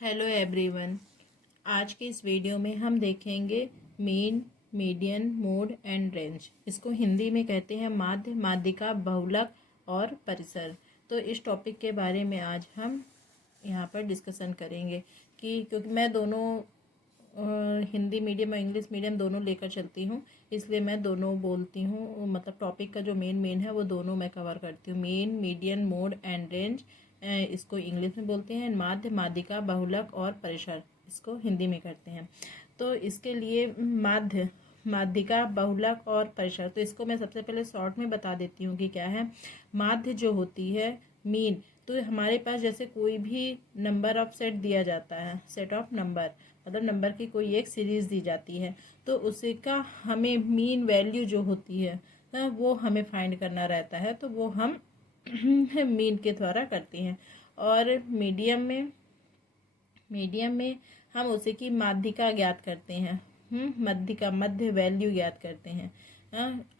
Hello everyone. आज के इस वीडियो में हम देखेंगे mean, median, mode and range. इसको हिंदी में कहते हैं माध्य, माध्यिका, बहुलक और परिसर। तो इस टॉपिक के बारे में आज हम यहाँ पर डिस्कशन करेंगे कि क्योंकि मैं दोनों हिंदी मीडियम और इंग्लिश मीडियम दोनों लेकर चलती हूँ, इसलिए मैं दोनों बोलती हूँ। मतलब टॉपिक का जो मेन है वो दोनों मैं कवर करती हूँ। Main, median, mode and range इसको इंग्लिश में बोलते हैं। माध्य, माध्यिका, बहुलक और परिसर इसको हिंदी में करते हैं। तो इसके लिए माध्य, माध्यिका, बहुलक और परिसर, तो इसको मैं सबसे पहले शॉर्ट में बता देती हूँ कि क्या है। माध्य जो होती है, मीन, तो हमारे पास जैसे कोई भी नंबर ऑफ सेट दिया जाता है, सेट ऑफ नंबर मतलब नंबर की कोई एक सीरीज़ दी जाती है, तो उसी का हमें मीन वैल्यू जो होती है वो हमें फाइंड करना रहता है, तो वो हम मीन के द्वारा करते हैं। और मीडियम में हम उसी की माध्यिका ज्ञात करते हैं, माध्यिका मध्य वैल्यू ज्ञात करते हैं।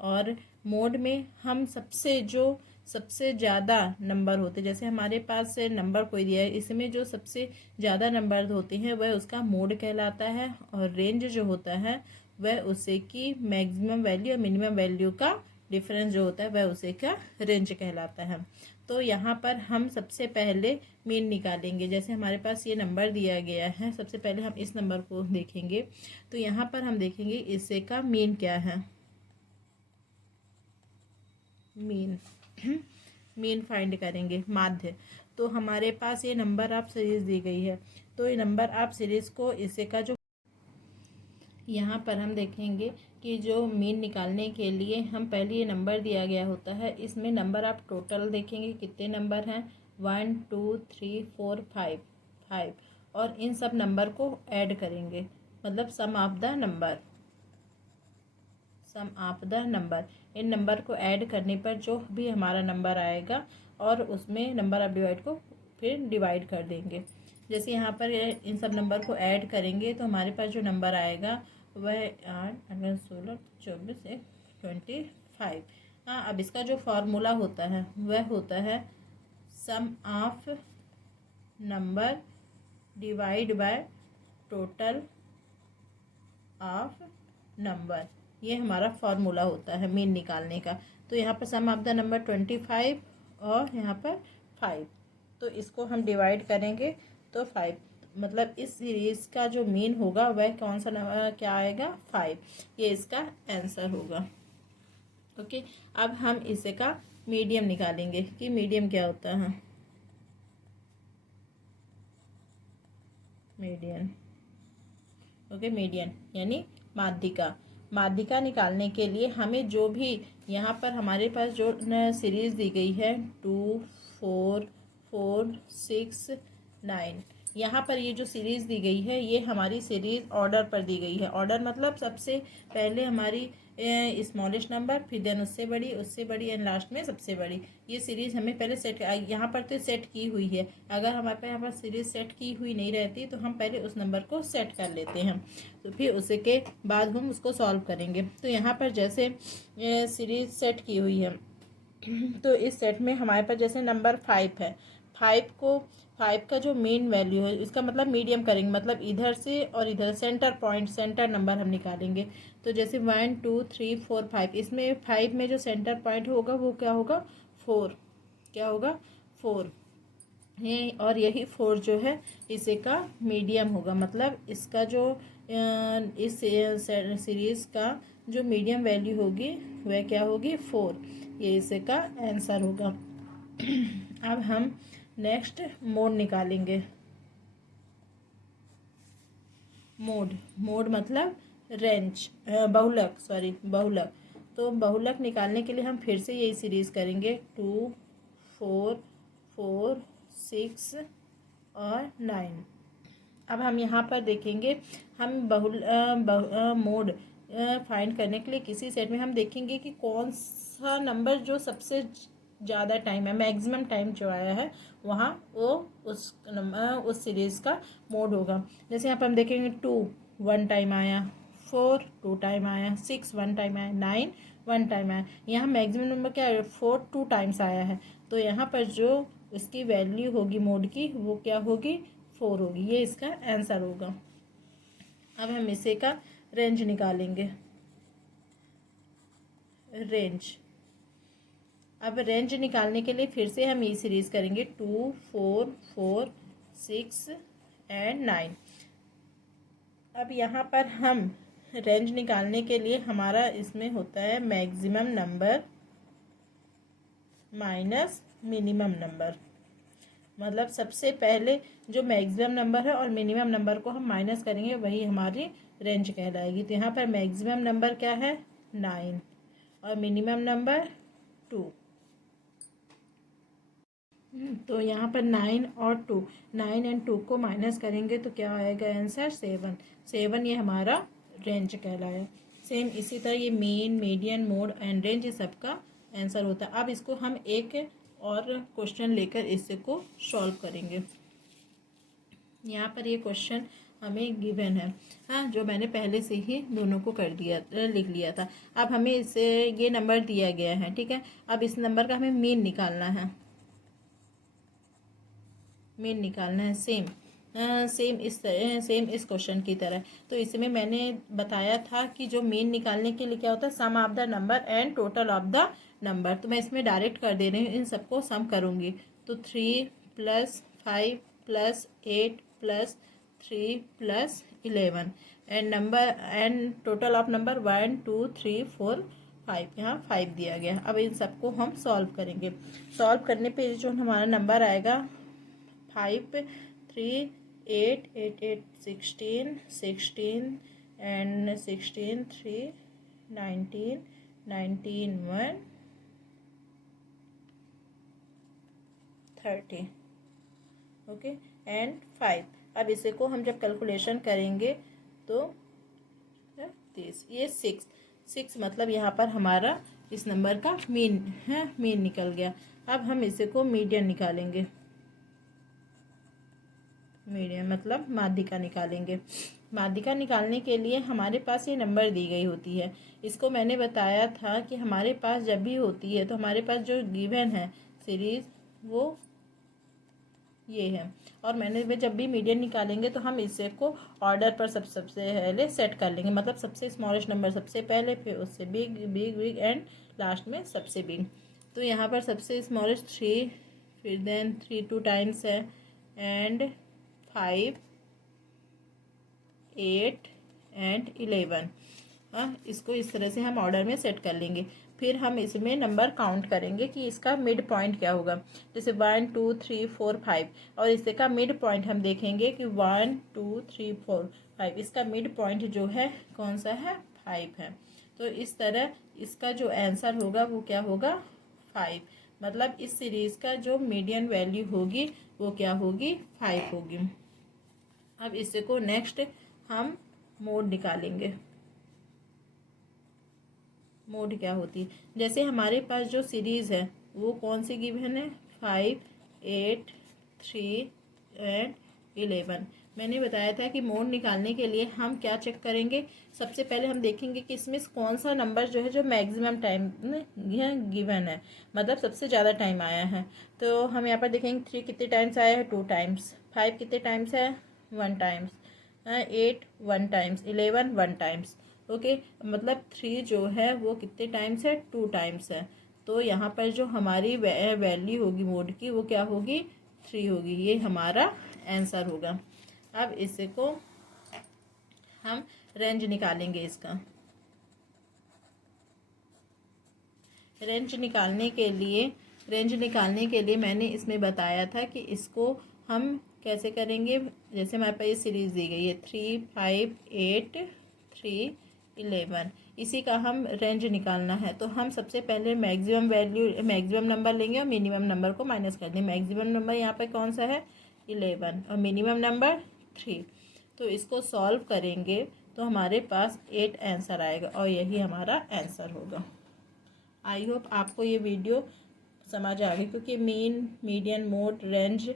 और मोड में हम सबसे ज़्यादा नंबर होते, जैसे हमारे पास से नंबर कोई दिया है, इसमें जो सबसे ज़्यादा नंबर होते हैं वह उसका मोड कहलाता है। और रेंज जो होता है वह उसे की मैक्सिमम वैल्यू और मिनिमम वैल्यू का डिफरेंस जो होता है वह उसे का रेंज कहलाता है। तो यहाँ पर हम सबसे पहले मीन निकालेंगे। जैसे हमारे पास ये नंबर दिया गया है, सबसे पहले हम इस नंबर को देखेंगे। तो यहाँ पर हम देखेंगे इससे का मीन क्या है। मीन मीन फाइंड करेंगे। माध्य, तो हमारे पास ये नंबर ऑफ सीरीज दी गई है, तो ये नंबर ऑफ सीरीज को इससे का जो यहाँ पर हम देखेंगे कि जो मीन निकालने के लिए हम पहले ये नंबर दिया गया होता है, इसमें नंबर आप टोटल देखेंगे कितने नंबर हैं, 1 2 3 4 5 और इन सब नंबर को ऐड करेंगे, मतलब सम ऑफ द नंबर। इन नंबर को ऐड करने पर जो भी हमारा नंबर आएगा और उसमें नंबर ऑफ डिवाइड को फिर डिवाइड कर देंगे। जैसे यहाँ पर इन सब नंबर को ऐड करेंगे तो हमारे पास जो नंबर आएगा वह 8 11 16 24 25। हाँ, अब इसका जो फॉर्मूला होता है वह होता है sum of number divide by total of number, ये हमारा फॉर्मूला होता है मीन निकालने का। तो यहाँ पर सम ऑफ द नंबर 25 और यहाँ पर 5, तो इसको हम डिवाइड करेंगे तो 5, मतलब इस सीरीज़ का जो मीन होगा वह कौन सा नंबर क्या आएगा, 5। ये इसका आंसर होगा। ओके, अब हम इसे का मीडियम निकालेंगे कि मीडियम क्या होता है। मीडियन, ओके, मीडियन यानी माध्यिका। माध्यिका निकालने के लिए हमें जो भी यहाँ पर हमारे पास जो सीरीज दी गई है 2 4 4 6 9, यहाँ पर ये जो सीरीज दी गई है ये हमारी सीरीज ऑर्डर पर दी गई है। ऑर्डर मतलब सबसे पहले हमारी स्मॉलेस्ट नंबर, फिर देन उससे बड़ी एंड लास्ट में सबसे बड़ी। ये सीरीज हमें पहले सेट, यहाँ पर तो सेट की हुई है। अगर हमारे पास यहाँ पर सीरीज सेट की हुई नहीं रहती तो हम पहले उस नंबर को सेट कर लेते हैं, तो फिर उसके बाद हम उसको सॉल्व करेंगे। तो यहाँ पर जैसे सीरीज सेट की हुई है, तो इस सेट में हमारे पास जैसे नंबर 5 है, 5 का जो मेन वैल्यू है इसका मतलब मीडियम करेंगे, मतलब इधर से और इधर सेंटर पॉइंट, सेंटर नंबर हम निकालेंगे। तो जैसे 1 2 3 4 5, इसमें 5 में जो सेंटर पॉइंट होगा वो क्या होगा, 4। क्या होगा, 4। ये और यही 4 जो है इसी का मीडियम होगा, मतलब इसका जो इस सीरीज़ का जो मीडियम वैल्यू होगी वह क्या होगी, 4। ये इसी का आंसर होगा। अब हम नेक्स्ट मोड निकालेंगे। मोड मतलब रेंज, बहुलक। तो बहुलक निकालने के लिए हम फिर से यही सीरीज करेंगे 2 4 4 6 और 9। अब हम यहाँ पर देखेंगे, हम मोड फाइंड करने के लिए किसी सेट में हम देखेंगे कि कौन सा नंबर जो सबसे ज़्यादा टाइम है, मैक्सिमम टाइम जो आया है वहाँ वो उस सीरीज़ का मोड होगा। जैसे यहाँ पर हम देखेंगे 2 1 टाइम आया, 4 2 टाइम आया, 6 1 टाइम आया, 9 1 टाइम आया। यहाँ मैक्सिमम नंबर क्या है, 4 2 टाइम्स आया है, तो यहाँ पर जो इसकी वैल्यू होगी मोड की वो क्या होगी, 4 होगी। ये इसका आंसर होगा। अब हम इसे का रेंज निकालेंगे। रेंज, अब रेंज निकालने के लिए फिर से हम ये सीरीज करेंगे 2, 4, 4, 6 एंड 9। अब यहाँ पर हम रेंज निकालने के लिए हमारा इसमें होता है maximum number minus minimum number. मतलब सबसे पहले जो मैक्सिमम नंबर है और मिनिमम नंबर को हम माइनस करेंगे, वही हमारी रेंज कहलाएगी। तो यहाँ पर मैक्सिमम नंबर क्या है 9 और मिनिमम नंबर 2। तो यहाँ पर 9 और 2, 9 एंड 2 को माइनस करेंगे तो क्या आएगा आंसर 7। 7 ये हमारा रेंज कहलाया। सेम इसी तरह ये mean, median, mode and range ये सबका आंसर होता है। अब इसको हम एक और क्वेश्चन लेकर इससे को सॉल्व करेंगे। यहाँ पर ये क्वेश्चन हमें गिवन है, हाँ, जो मैंने पहले से ही दोनों को लिख लिया था। अब हमें इसे ये नंबर दिया गया है, ठीक है। अब इस नंबर का हमें मीन निकालना है। मीन निकालना है सेम इस क्वेश्चन की तरह। तो इसमें मैंने बताया था कि जो मीन निकालने के लिए क्या होता है sum of the number and total of the number. तो मैं इसमें डायरेक्ट कर दे रही हूँ, इन सबको सम करूँगी। तो 3 + 5 + 8 + 3 + 11 एंड टोटल ऑफ नंबर 1 2 3 4 5। यहाँ 5 दिया गया। अब इन सबको हम सॉल्व करेंगे। सॉल्व करने पे जो हमारा नंबर आएगा 5 3 8 8 8 16 16 एंड 16 3 19 19 1 30, ओके एंड 5। अब इसे को हम जब कैलकुलेशन करेंगे तो 30, ये 6 मतलब यहाँ पर हमारा इस नंबर का मीन है, मीन निकल गया। अब हम इसे को मीडियन निकालेंगे। मीडियन मतलब माध्यिका निकालेंगे। माध्यिका निकालने के लिए हमारे पास ये नंबर दी गई होती है। इसको मैंने बताया था कि हमारे पास जब भी होती है तो हमारे पास जो गिवन है सीरीज वो ये है। और मैंने जब भी मीडियन निकालेंगे तो हम इसे को ऑर्डर पर सबसे पहले सेट कर लेंगे। मतलब सबसे स्मॉलेस्ट नंबर सबसे पहले, फिर उससे big big big and last में सबसे बिग। तो यहाँ पर सबसे स्मॉलेस्ट 3, फिर देन 3 2 टाइम्स है एंड 5 8 एंड 11। इसको इस तरह से हम ऑर्डर में सेट कर लेंगे। फिर हम इसमें नंबर काउंट करेंगे कि इसका मिड पॉइंट क्या होगा। जैसे 1 2 3 4 5 और इससे का मिड पॉइंट हम देखेंगे कि 1 2 3 4 5। इसका मिड पॉइंट जो है कौन सा है 5 है। तो इस तरह इसका जो आंसर होगा वो क्या होगा 5। मतलब इस सीरीज का जो मीडियन वैल्यू होगी वो क्या होगी 5 होगी। अब इससे को नेक्स्ट हम मोड निकालेंगे। मोड क्या होती है, जैसे हमारे पास जो सीरीज़ है वो कौन सी गिवन है 5 8 3 एंड 11। मैंने बताया था कि मोड निकालने के लिए हम क्या चेक करेंगे। सबसे पहले हम देखेंगे कि इसमें कौन सा नंबर जो है जो मैक्सिमम टाइम में गिवन है, मतलब सबसे ज़्यादा टाइम आया है। तो हम यहाँ पर देखेंगे 3 कितने टाइम्स आया है 2 टाइम्स, 5 कितने टाइम्स है 1 टाइम्स, 8 1 टाइम्स, 11 1 टाइम्स। ओके मतलब 3 जो है वो कितने टाइम्स है 2 टाइम्स है। तो यहाँ पर जो हमारी वैल्यू होगी मोड की वो क्या होगी 3 होगी। ये हमारा आंसर होगा। अब इसे को हम रेंज निकालेंगे। इसका रेंज निकालने के लिए मैंने इसमें बताया था कि इसको हम कैसे करेंगे। जैसे हमारे पास ये सीरीज़ दी गई है 3 5 8 3 11, इसी का हम रेंज निकालना है। तो हम सबसे पहले मैक्सिमम नंबर लेंगे और मिनिमम नंबर को माइनस कर देंगे। मैक्सिमम नंबर यहाँ पर कौन सा है 11 और मिनिमम नंबर 3। तो इसको सॉल्व करेंगे तो हमारे पास 8 आंसर आएगा और यही हमारा आंसर होगा। आई होप आपको ये वीडियो समझ आ गई, क्योंकि मीन, मीडियन, मोड, रेंज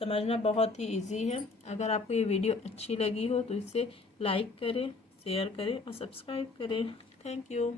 समझना बहुत ही इजी है। अगर आपको ये वीडियो अच्छी लगी हो तो इसे लाइक करें, शेयर करें और सब्सक्राइब करें। Thank you.